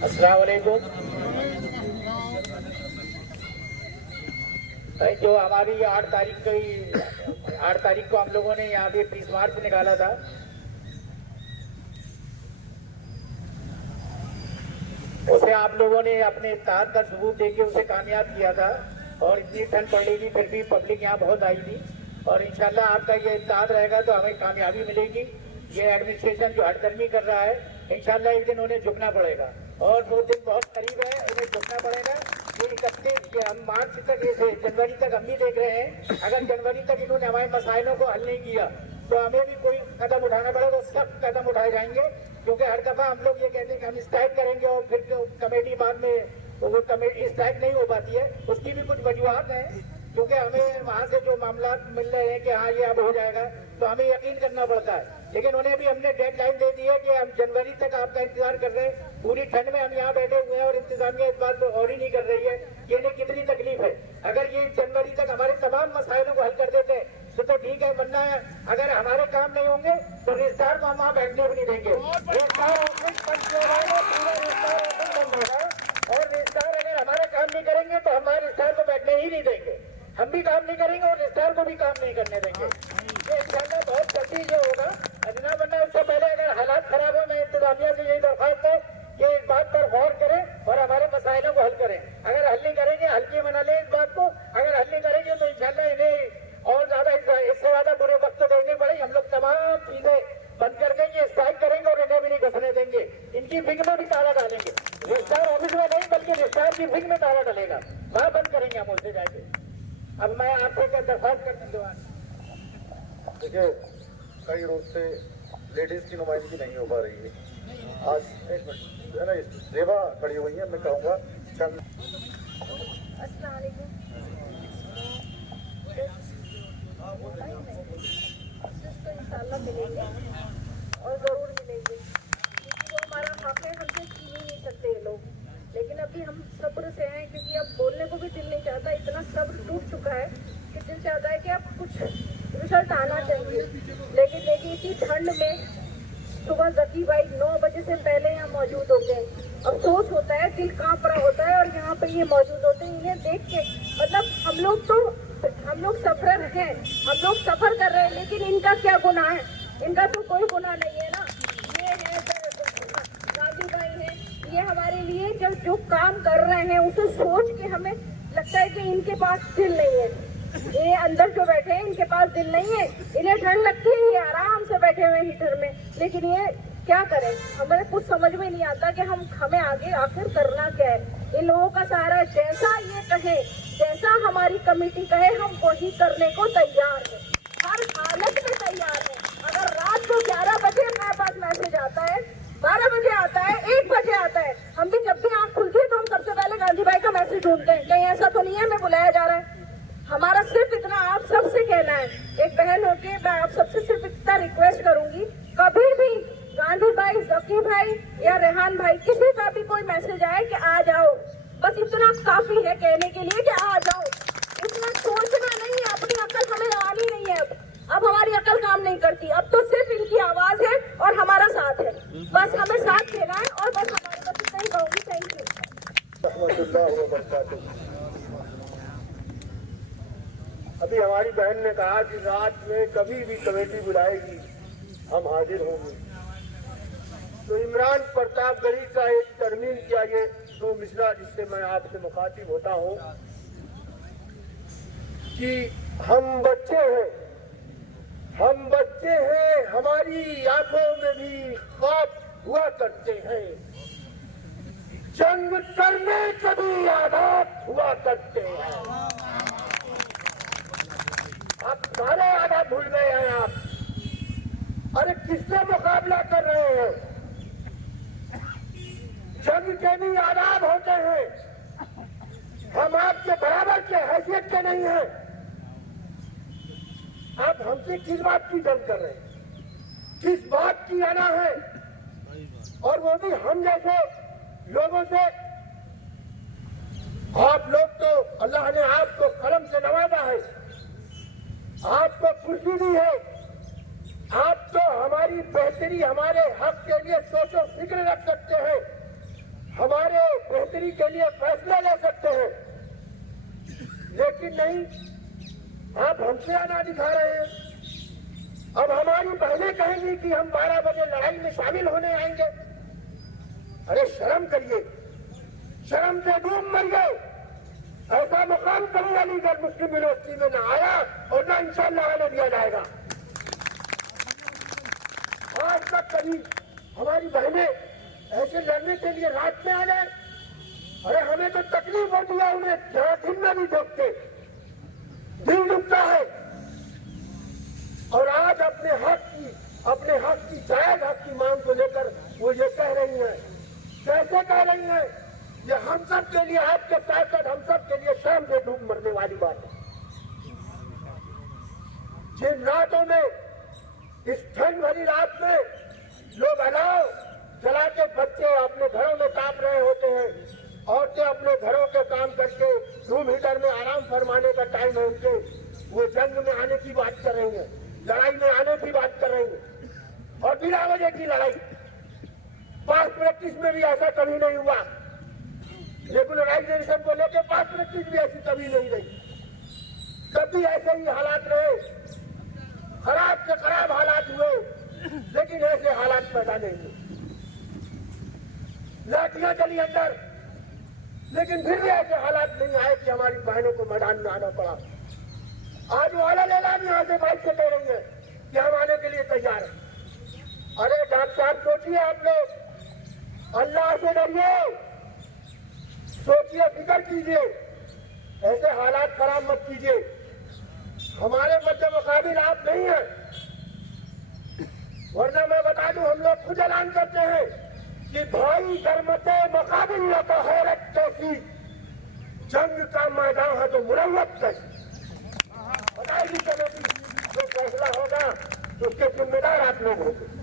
अस्सलाम वालेकुम। जो हमारी 8 तारीख को हम लोगों ने यहाँ पे पीस मार्च निकाला था, उसे आप लोगों ने अपने इत्तेहाद का सबूत देके उसे कामयाब किया था। और इतनी ठंड पड़ेगी फिर भी पब्लिक यहाँ बहुत आई थी, और इंशाल्लाह आपका ये इत्तेहाद रहेगा तो हमें कामयाबी मिलेगी। ये एडमिनिस्ट्रेशन जो हटदर्मी कर रहा है, इंशाल्लाह एक दिन उन्हें झुकना पड़ेगा, और वो दिन बहुत करीब है, उन्हें झुकना पड़ेगा। ये 31 हम मार्च तक, जैसे जनवरी तक हम भी देख रहे हैं, अगर जनवरी तक इन्होंने हमारे मसाइलों को हल नहीं किया तो हमें भी कोई कदम उठाना पड़ेगा, सख्त कदम उठाए जाएंगे। क्योंकि हर दफा हम लोग ये कहते हैं कि हम स्ट्राइक करेंगे और फिर जो कमेटी बाद में वो कमेटी स्ट्राइक नहीं हो पाती है, उसकी भी कुछ वजूहत हैं। क्योंकि हमें वहाँ से जो मामला मिल रहे हैं कि हाँ ये अब हो जाएगा, तो हमें यकीन करना पड़ता है। लेकिन उन्हें भी हमने डेडलाइन दे दी है कि हम जनवरी तक आपका इंतजार कर रहे हैं। पूरी ठंड में हम यहाँ बैठे हुए हैं और इंतजामिया इस बात को और ही नहीं कर रही है कि इन्हें कितनी तकलीफ है। अगर ये जनवरी तक हमारे तमाम मसाइलों को हल कर देते हैं तो ठीक है, वरना अगर हमारे काम नहीं होंगे तो रजिस्ट्रार को हम वहाँ बैठने भी नहीं देंगे। रजिस्ट्रार ऑफिस बंद किया जाएगा, पूरा रजिस्ट्रार ऑफिस बंद होगा, और रजिस्ट्रार अगर हमारा काम नहीं करेंगे तो हमारे रजिस्ट्रार को बैठने ही नहीं देंगे। हम भी काम नहीं करेंगे और रजिस्ट्रार को भी काम नहीं करने देंगे। ये इंशाल्लाह बहुत जल्दी ये होगा। अजना वरना उससे पहले अगर हालात खराब हो, मैं इंतजामिया से यही दरख्वास्त है कि इस बात पर गौर करें और हमारे मसाइलों को हल करें। अगर हल नहीं करेंगे, हल्की मना लें इस बात को। अगर हल नहीं करेंगे तो इंशाल्लाह इन्हें और ज्यादा इससे ज्यादा बुरे वक्त देने पड़े। हम लोग तमाम चीजें बंद कर देंगे, स्ट्राइक करेंगे और इन्हें भी नहीं घुसने देंगे। इनकी विंग में भी ताला डालेंगे, रजिस्ट्रार ऑफिस में नहीं बल्कि रजिस्ट्रार की विंग में ताला डालेगा, वहाँ बंद करेंगे हम उससे जाके। अब मैं आपसे दरख्वास्त करने दूंगा। देखिए, कई रोज से लेडीज की नुमाइंदगी नहीं हो पा रही है। आज एक मिनट है ना, सेवा खड़ी हुई है, मैं कहूँगा चंद। अस्सलाम वालेकुम। तो इंशाल्लाह मिलेंगे और ज़रूर मिलेंगे, क्योंकि वो हमारा हक है, हमसे छीन ही नहीं सकते ये लोग। लेकिन अभी हम सब्र से हैं, क्योंकि अब बोलने को भी दिल नहीं चाहता, इतना सब्र टूट चुका है कि दिल चाहता है कि अब कुछ रिजल्ट आना चाहिए। लेकिन देखिए इतनी ठंड में सुबह जकी भाई 9 बजे से पहले यहाँ मौजूद होते हैं। अफसोस होता है, दिल कांप रहा होता है, और यहाँ पे ये मौजूद होते हैं। इन्हें देख के मतलब हम लोग सफर हैं, हम लोग सफर कर रहे हैं, लेकिन इनका क्या गुनाह है? इनका तो कोई गुनाह नहीं है ना। ये है गांधी भाई है, ये हमारे लिए जब जो काम कर रहे हैं उसे सोच के हमें लगता है कि इनके पास दिल नहीं है। ये अंदर जो बैठे हैं इनके पास दिल नहीं है, इन्हें ठंड लगती है, ये आराम से बैठे हुए हीटर में। लेकिन ये क्या करें, हमें कुछ समझ में नहीं आता कि हमें आगे आखिर करना क्या है। इन लोगों का सहारा जैसा ये कहे, जैसा हमारी कमेटी कहे, हम वही करने को तैयार है, हर हालत में तैयार है। अगर रात को 11 बजे हमारे पास मैसेज आता है, 12 बजे आता है, 1 बजे आता है, हम भी जब भी आँख खुलती है तो हम सबसे पहले गांधी भाई का मैसेज ढूंढते हैं, कहीं ऐसा तो नहीं है हमें बुलाया जा रहा है। हमारा सिर्फ इतना आप सबसे कहना है, एक बहन होके मैं आप सबसे सिर्फ इतना रिक्वेस्ट करूंगी, कभी भी गांधी भाई, जकी भाई या रेहान भाई, किसी का भी कोई मैसेज आए कि आ जाओ, बस इतना काफी है कहने के लिए कि आ जाओ। इतना सोचना नहीं है, अपनी अकल हमें आनी नहीं है। अब हमारी अकल काम नहीं करती, अब तो सिर्फ इनकी आवाज है और हमारा साथ है, बस हमें साथ देना है। और बस हमारे बस इतना ही कहूंगी। Thank you. अभी हमारी बहन ने कहा कि रात में कभी भी कमेटी बुलाएगी हम हाजिर होंगे। तो इमरान प्रतापगढ़ी का एक तरमीम किया, ये 2 मिसरा जिससे मैं आपसे मुखातिब होता हूँ कि हम बच्चे हैं, हमारी आंखों में भी ख्वाब हुआ करते हैं, जंग करने के भी आदात हुआ करते हैं। आप सारे आदात भूल गए हैं आप। अरे किससे मुकाबला कर रहे हैं? जंग के भी आदाब होते हैं, हम आपके बराबर के हैसियत के नहीं हैं। आप हमसे किस बात की जंग कर रहे हैं, किस बात की आना है? और वो भी हम जैसे लोगों से। आप लोग तो अल्लाह ने आपको करम से नवाजा है, आपको खुशी दी है, आप तो हमारी बेहतरी, हमारे हक के लिए सोचो फिक्र रख सकते हैं। हमारे बेहतरी के लिए फैसला ले सकते हैं, लेकिन नहीं, आप हमसे आना दिखा रहे हैं। अब हमारी बहनें कहेंगी कि हम 12 बजे लड़ाई में शामिल होने आएंगे। अरे शर्म करिए, शर्म से डूब मर गए। ऐसा मुकाम कभी अलीगढ़ मुस्लिम यूनिवर्सिटी में न आया और न इंशाअल्लाह आने दिया जाएगा। आज तक कभी हमारी बहनें ऐसे लड़ने के लिए रात में आ गए। अरे हमें तो तकलीफ होती है उन्हें जहां दिन में भी देखते, दिल दुखता है। और आज अपने हक की जायज हक की मांग को लेकर वो ये कह रही हैं। कैसे कह रही हैं? ये हम सब के लिए, आपके साथ साथ हम सब के लिए शाम से डूब मरने वाली बात है। जिन रातों में, इस ठंड भरी रात में लोग अलाव जला के बच्चे अपने घरों में कांप रहे होते हैं, औरतें अपने घरों के काम करके रूम हीटर में आराम फरमाने का टाइम है उनके, वो जंग में आने की बात कर रही है, लड़ाई में आने की बात कर रही है। और बिना वजह की लड़ाई, पास प्रैक्टिस में भी ऐसा कभी नहीं हुआ। रेगुलराइजेशन को लेकर पास प्रैक्टिस भी ऐसी कभी नहीं रही। कभी ऐसे ही हालात रहे, खराब से खराब हालात हुए, लेकिन ऐसे हालात पैदा नहीं हुए। लाठियां चली अंदर, लेकिन फिर भी ऐसे हालात नहीं आए कि हमारी बहनों को मैदान में आना पड़ा। आज वो अलग ऐलान यहाँ से बाइक से कह रही है कि हम आने के लिए तैयार हैं। अरे डॉक्टर साहब सोचिए, आप लोग अल्लाह से डरिए, सोचिए, फिक्र कीजिए, ऐसे हालात खराब मत कीजिए। हमारे मध्य मुकाबिल आप नहीं है, वरना मैं बता दूं, हम लोग खुद ऐलान करते हैं कि भाई दरमते मुकाबिल न तो हैरत कैसी, जंग का मैदान है तो मुरव्वत कैसी। बताएगी कमेटी, जो फैसला होगा उसके जिम्मेदार आप लोग होंगे।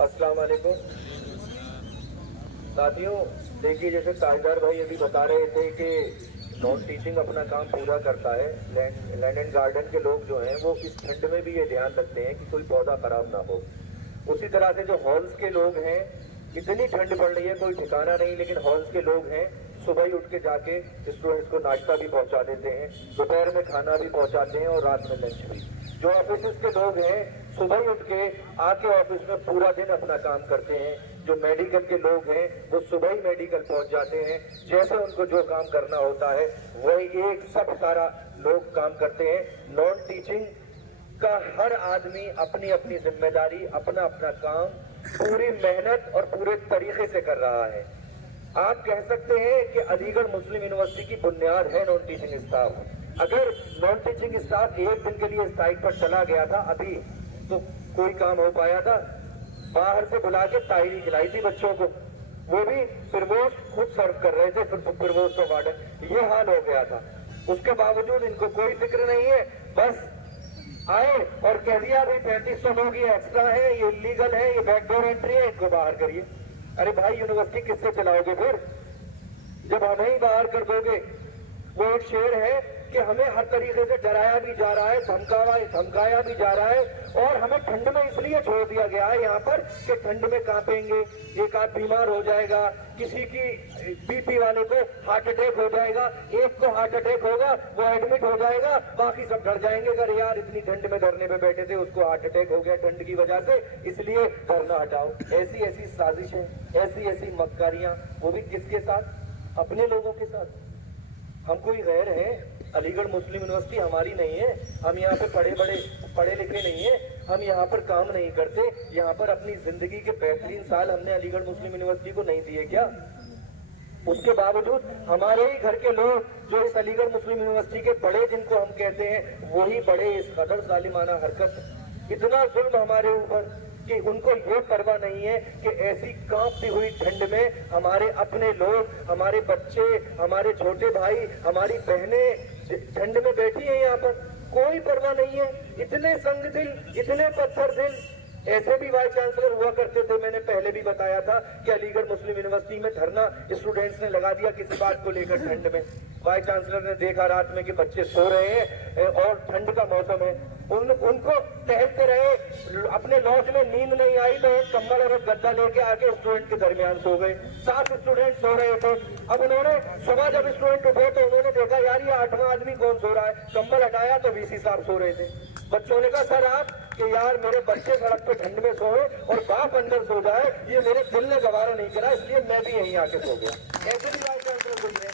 अस्सलाम वालेकुम साथियों, देखिए जैसे ताजदार भाई अभी बता रहे थे कि नॉन टीचिंग अपना काम पूरा करता है। लैंड एंड गार्डन के लोग जो हैं वो इस ठंड में भी ये ध्यान रखते हैं कि कोई पौधा खराब ना हो। उसी तरह से जो हॉल्स के लोग हैं, इतनी ठंड पड़ रही है कोई ठिकाना नहीं, लेकिन हॉल्स के लोग हैं सुबह ही उठ के जाके स्टूडेंट्स को नाश्ता भी पहुंचा देते हैं, दोपहर में खाना भी पहुंचाते हैं और रात में लंच भी। जो ऑफिस के लोग हैं सुबह ही उठ के आके ऑफिस में पूरा दिन अपना काम करते हैं। जो मेडिकल के लोग हैं वो सुबह ही मेडिकल पहुंच जाते हैं, जैसे उनको जो काम करना होता है वही एक सब सारा लोग काम करते हैं। नॉन टीचिंग का हर आदमी अपनी अपनी जिम्मेदारी, अपना अपना काम पूरी मेहनत और पूरे तरीके से कर रहा है। आप कह सकते हैं कि अलीगढ़ मुस्लिम यूनिवर्सिटी की बुनियाद है नॉन टीचिंग स्टाफ। अगर नॉन टीचिंग स्टाफ एक दिन के लिए स्ट्राइक पर चला गया था अभी, तो कोई काम हो पाया था? बाहर से बुला के ताहिरी खिलाई थी बच्चों को, वो भी प्रवोस्ट खुद सर्व कर रहे थे, प्रवोस्ट और वार्डन, ये हाल हो गया था। उसके बावजूद इनको कोई फिक्र नहीं है, बस आए और कह दिया भाई 3500 लोग ये एक्स्ट्रा है, ये इलीगल है, ये बैकडोर एंट्री है, इनको बाहर करिए। अरे भाई यूनिवर्सिटी किससे चलाओगे फिर, जब हमें ही बाहर कर दोगे? वो एक शेर है कि हमें हर तरीके से डराया भी जा रहा है, धमकाया भी जा रहा है, और हमें ठंड में इसलिए छोड़ दिया गया है यहाँ पर कि ठंड में कांपेंगे, एक आध बीमार हो जाएगा, किसी की बीपी वाले को हार्ट अटैक हो जाएगा, एक को हार्ट अटैक होगा वो एडमिट हो जाएगा, बाकी सब डर जाएंगे। अगर यार इतनी ठंड में धरने पे बैठे थे उसको हार्ट अटैक हो गया ठंड की वजह से, इसलिए धरना हटाओ। ऐसी ऐसी साजिशें, ऐसी ऐसी मक्कारियां, वो भी किसके साथ? अपने लोगों के साथ। हम कोई गैर हैं? अलीगढ़ मुस्लिम यूनिवर्सिटी हमारी नहीं है, हम यहाँ पे पढ़े लिखे नहीं है, हम यहाँ पर काम नहीं करते, यहाँ पर अपनी जिंदगी के बेहतरीन साल हमने अलीगढ़ मुस्लिम यूनिवर्सिटी को नहीं दिए क्या? उसके बावजूद हमारे ही घर के लोग जो इस अलीगढ़ मुस्लिम यूनिवर्सिटी के बड़े जिनको हम कहते हैं, वही बड़े इस कदर जालिमाना हरकत, इतना जुल्म हमारे ऊपर कि उनको ये परवाह नहीं है कि ऐसी कांपती हुई ठंड में हमारे अपने लोग, हमारे बच्चे, हमारे छोटे भाई, हमारी बहनें ठंड में बैठी है यहाँ पर, कोई परवाह नहीं है। इतने संग दिल, इतने पत्थर दिल, ऐसे भी वाइस चांसलर हुआ करते थे। मैंने पहले भी बताया था कि अलीगढ़ मुस्लिम यूनिवर्सिटी में धरना स्टूडेंट्स ने लगा दिया किसी बात को लेकर ठंड में। वाइस चांसलर ने देखा रात में कि बच्चे सो रहे हैं और ठंड का मौसम है, उनको टहलते रहे, अपने लॉज में नींद नहीं आई तो एक कम्बल और एक गद्दा लेके आके स्टूडेंट के दरमियान सो गए। 7 स्टूडेंट सो रहे थे। अब उन्होंने सुबह जब स्टूडेंट उठे तो उन्होंने देखा यार ये 8वां आदमी कौन सो रहा है। कम्बल हटाया तो वीसी साहब सो रहे थे। बच्चों ने कहा सर आप कि यार मेरे बच्चे सड़क पे ठंड में सोए और बाप अंदर सो जाए, ये मेरे दिल ने गवारा नहीं करा, इसलिए मैं भी यहीं आके सो गया। ऐसे भी वाइस चांसलर गुजरे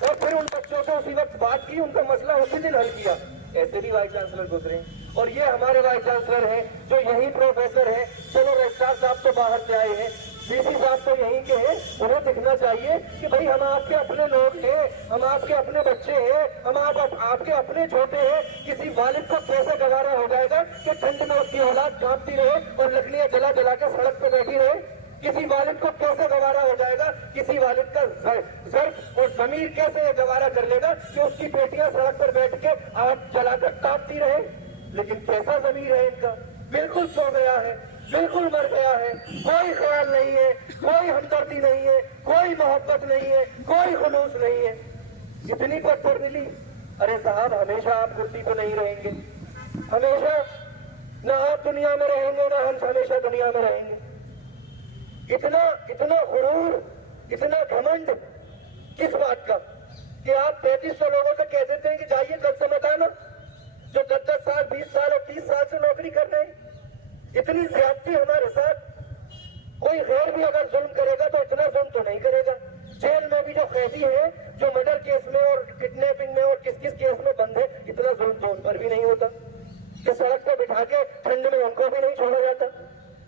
और फिर उन बच्चों से उसी वक्त बात की, उनका मसला उसी दिन हल किया। ऐसे भी वाइस चांसलर गुजरे। और ये हमारे वाइस चांसलर हैं जो यही प्रोफेसर हैं। चलो रजिस्ट्रार साहब तो बाहर से आए हैं, डीसी साहब तो यहीं के हैं, उन्हें दिखना चाहिए कि भाई हम आपके अपने लोग हैं, हम आपके अपने बच्चे हैं, हम आपके अपने छोटे हैं। किसी वालिद को कैसे गवारा हो जाएगा कि ठंड में उसकी औलाद कांपती रहे और लकड़ियां जला जला के सड़क पे बैठी रहे। किसी वालिद को कैसे गवारा हो जाएगा, किसी वालिद का ज़र्फ और ज़मीर कैसे गवारा कर लेगा कि उसकी बेटियां सड़क पर बैठ के आग जलाकर कांपती रहे। लेकिन कैसा ज़मीर है इनका, बिल्कुल सो गया है, बिल्कुल मर गया है, कोई ख्याल नहीं है, कोई हमदर्दी नहीं है, कोई मोहब्बत नहीं है, कोई खुलूस नहीं है। इतनी पत्थर मिली। अरे साहब हमेशा आप कुर्सी पे नहीं रहेंगे, हमेशा ना आप दुनिया में रहेंगे ना हम हमेशा दुनिया में रहेंगे। इतना गुरूर, इतना घमंड किस बात का कि आप 3500 लोगों से कह देते हैं कि जाइए कल से मत आना, जो 10-10 साल 20 साल और 30 साल से नौकरी कर रहे हैं। इतनी ज्यादती हमारे साथ। कोई गैर भी अगर जुल्म करेगा तो इतना जुल्म तो नहीं करेगा। जेल में भी जो कैदी है जो मर्डर केस में और किडनैपिंग में और किस किस केस में बंद है, इतना जुल्म तो उन पर भी नहीं होता कि सड़क पर बिठा के ठंड में उनको भी नहीं छोड़ा जाता।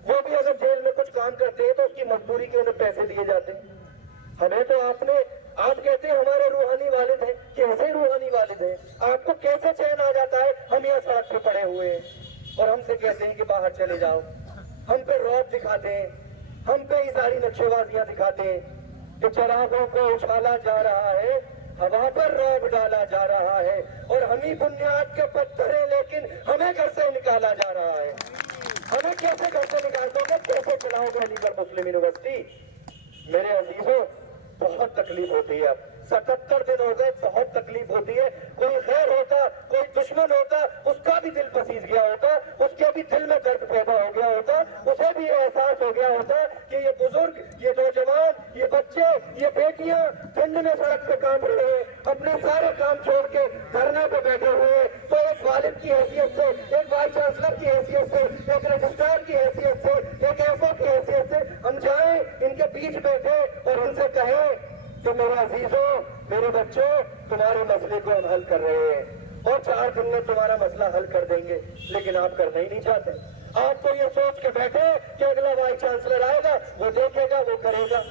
वो भी अगर जेल में कुछ काम करते हैं तो उसकी मजदूरी के उन्हें पैसे दिए जाते हैं। हमें तो आप कहते हैं हमारे रूहानी वालिद हैं, कैसे रूहानी वालिद हैं? आपको कैसे चैन आ जाता है? हम यहाँ सड़क पे पड़े हुए हैं और हमसे कहते हैं कि बाहर चले जाओ। हम पे रौब दिखाते हैं, हम पे ही सारी नक्शेबाजियां दिखाते हैं कि चिरागों को उछाला जा रहा है, हवा पर रौब डाला जा रहा है और हम ही बुनियाद के पत्थर हैं, लेकिन हमें घर से निकाला जा रहा है। हमें कैसे घर से निकाल दोगे, कैसे चलाओगे अलीगढ़ मुस्लिम यूनिवर्सिटी? मेरे अजीजों बहुत तकलीफ होती है। अब 77 दिन हो गए, बहुत तकलीफ होती है। कोई खैर होता, कोई दुश्मन होता, उसका भी दिल पसीज गया होता, उसके भी दिल में दर्द पैदा हो गया होता, उसे भी एहसास हो गया होता कि ये बुजुर्ग, ये नौजवान, ये बच्चे, ये बेटियां ठंड में सड़क पे काम रहे हैं, अपने सारे काम छोड़ के धरने पे बैठे हुए हैं। तो एक वालिद की हैसियत से, एक वाइस चांसलर की हैसियत से, एक रजिस्ट्रार की हैसियत से, एक एफओ की हैसियत से हम जाए इनके बीच बैठे और उनसे कहें तो मेरे अजीजों, मेरे बच्चों, तुम्हारे मसले को हम हल कर रहे हैं और 4 दिन में तुम्हारा मसला हल कर देंगे। लेकिन आप करना ही नहीं चाहते। आप तो ये सोच के बैठे कि अगला वाइस चांसलर आएगा, वो देखेगा, वो करेगा।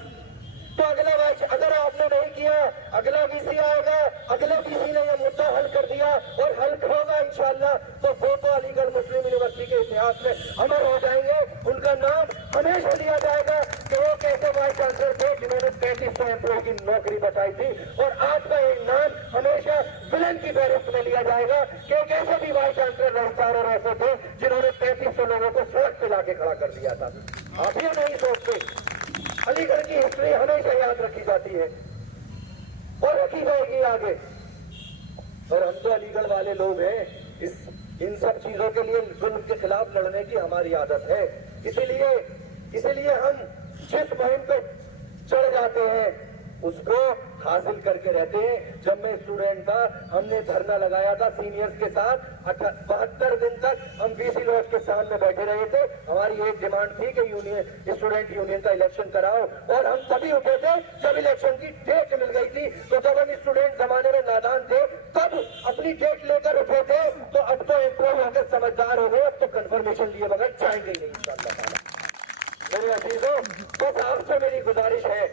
तो अगला वाइस अगर आपने नहीं किया, अगला वीसी आएगा, अगले वीसी ने ये मुद्दा हल कर दिया और हल होगा इंशाअल्लाह, तो वो तो अलीगढ़ मुस्लिम यूनिवर्सिटी के इतिहास में अमर हो जाएंगे। उनका नाम हमेशा लिया जाएगा कि वो कैसे वाइस चांसलर थे जिन्होंने 3500 एम्प्लॉय की नौकरी बचाई थी। और आज का एक नाम हमेशा विलन की फहरिस्त में लिया जाएगा कि एक ऐसे भी वाइस चांसलर रजिस्ट्रार और ऐसे थे जिन्होंने 3500 लोगों को सड़क पे लाके खड़ा कर दिया था। आप ये नहीं सोचते। अलीगढ़ की हिस्ट्री हमेशा याद रखी जाती है और रखी जाएगी आगे। और हम तो अलीगढ़ वाले लोग हैं, इन सब चीजों के लिए, जुल्म के खिलाफ लड़ने की हमारी आदत है। इसीलिए हम जिस मुहिम पे चढ़ जाते हैं उसको हासिल करके रहते हैं। जब मैं स्टूडेंट था, हमने धरना लगाया था सीनियर्स के साथ। 72 दिन तक हम वीसी लॉज के सामने बैठे रहे थे। हमारी एक डिमांड थी कि स्टूडेंट यूनियन का इलेक्शन कराओ, और हम तभी उठे थे जब इलेक्शन की डेट मिल गई थी। तो जब हम स्टूडेंट जमाने में नादान थे तब अपनी डेट लेकर उठे थे, तो अब तो एम्प्लॉय होकर समझदार हो गए, अब तो कंफर्मेशन लिए बगैर जाएंगे ही नहीं इंशाअल्लाह। मेरे अजीजों, बस आपसे मेरी गुजारिश है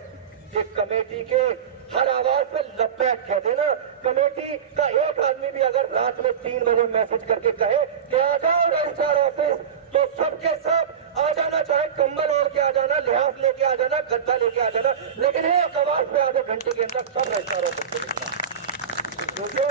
कि कमेटी के हर आवाज पे लब्बैक कह देना। कमेटी का एक आदमी भी अगर रात में 3 बजे मैसेज करके कहे कि आ जाओ रजिस्ट्रार ऑफिस,